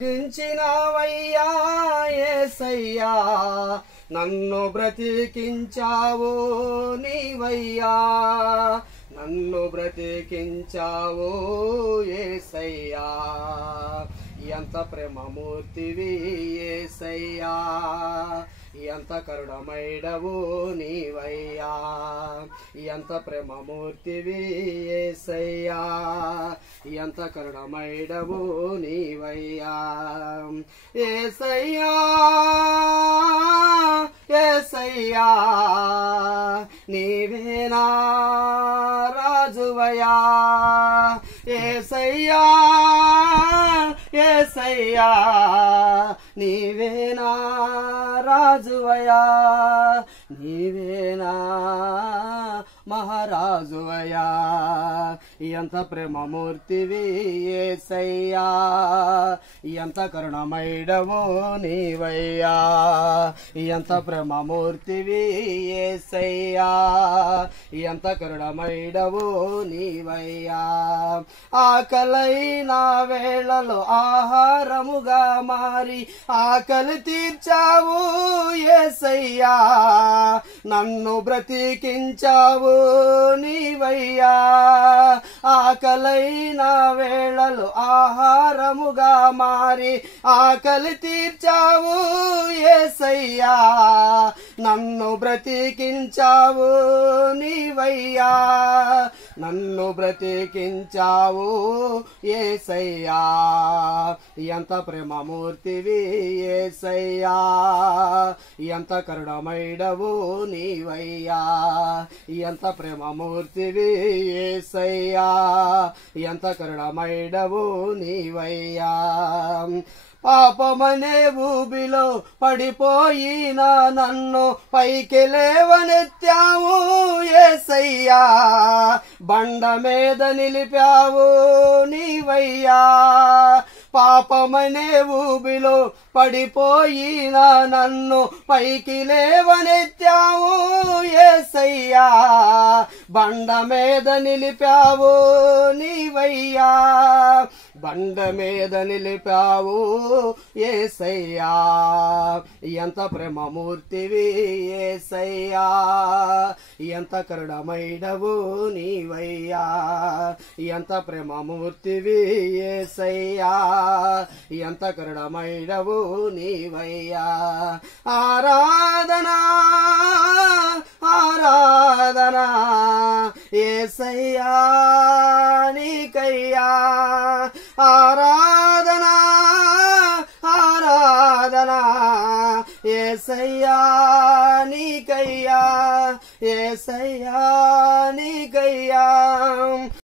బ్రతికించినావయ్యా యేసయ్యా, నన్ను బ్రతికించావు నీవయ్యా, నన్ను బ్రతికించావు యేసయ్యా. ఎంత ప్రేమమూర్తివి యేసయ్యా, ఎంత కరుణమైడవు నీవయ్యా, ఎంత ప్రేమమూర్తివి యేసయ్యా, ఎంత కరుణమైడవు నీవయ్యా. యేసయ్యా యేసయ్యా, నీవేనా రాజువయ్యా. యేసయ్యా యేసయ్యా, నీవేనా రాజువయ్యా, నీవేనా మహారాజువయ్యా. ఎంత ప్రేమమూర్తివి యేసయ్యా, ఎంత కరుణమైడవు నీవయ్యా, ఎంత ప్రేమమూర్తివి యేసయ్యా, ఎంత కరుణమైడవు నీవయ్యా. ఆకలైన వేళలో ఆహారముగా మారి ఆకలి తీర్చావు యేసయ్యా, నన్ను బ్రతికించావు నీవయ్యా. ఆకలైన వేళలో ఆహారముగా మారి ఆకలి తీర్చావు యేసయ్యా, నన్ను బ్రతికించావు నీవయ్యా, నన్ను బ్రతికించావు యేసయ్యా. ఎంత ప్రేమమూర్తివి యేసయ్యా, ఎంత కరుణమైడవు నీవయ్యా, ఎంత ప్రేమమూర్తివి యేసయ్యా, ఎంత కరుణమైడవు నీవయ్యా. పాపమనే ఊబిలో పడిపోయిన నన్ను పైకి లేవనెత్తావు యేసయ్యా, బండ మీద నిలిపావు నీవయ్యా. పాపమనే ఊబిలో పడిపోయిన నన్ను పైకి లేవనెత్తావు యేసయ్యా, బండ మీద నిలిపావు నీవయ్యా, బండ మీద నిలిపావు యేసయ్యా. ఎంత ప్రేమమూర్తివి యేసయ్యా, ఎంత కరుణమైడవు నీవయ్యా, ఎంత ప్రేమమూర్తివి యేసయ్యా, ఎంత కరుణమైడవు నీవయ్యా. ఆరాధనా ఆరాధనా యేసయ్యా నీకయ్యా, ఆరాధనా ఆరాధనా యేసయ్యా నీకయ్యా, యేసయ్యా నీకయ్యా.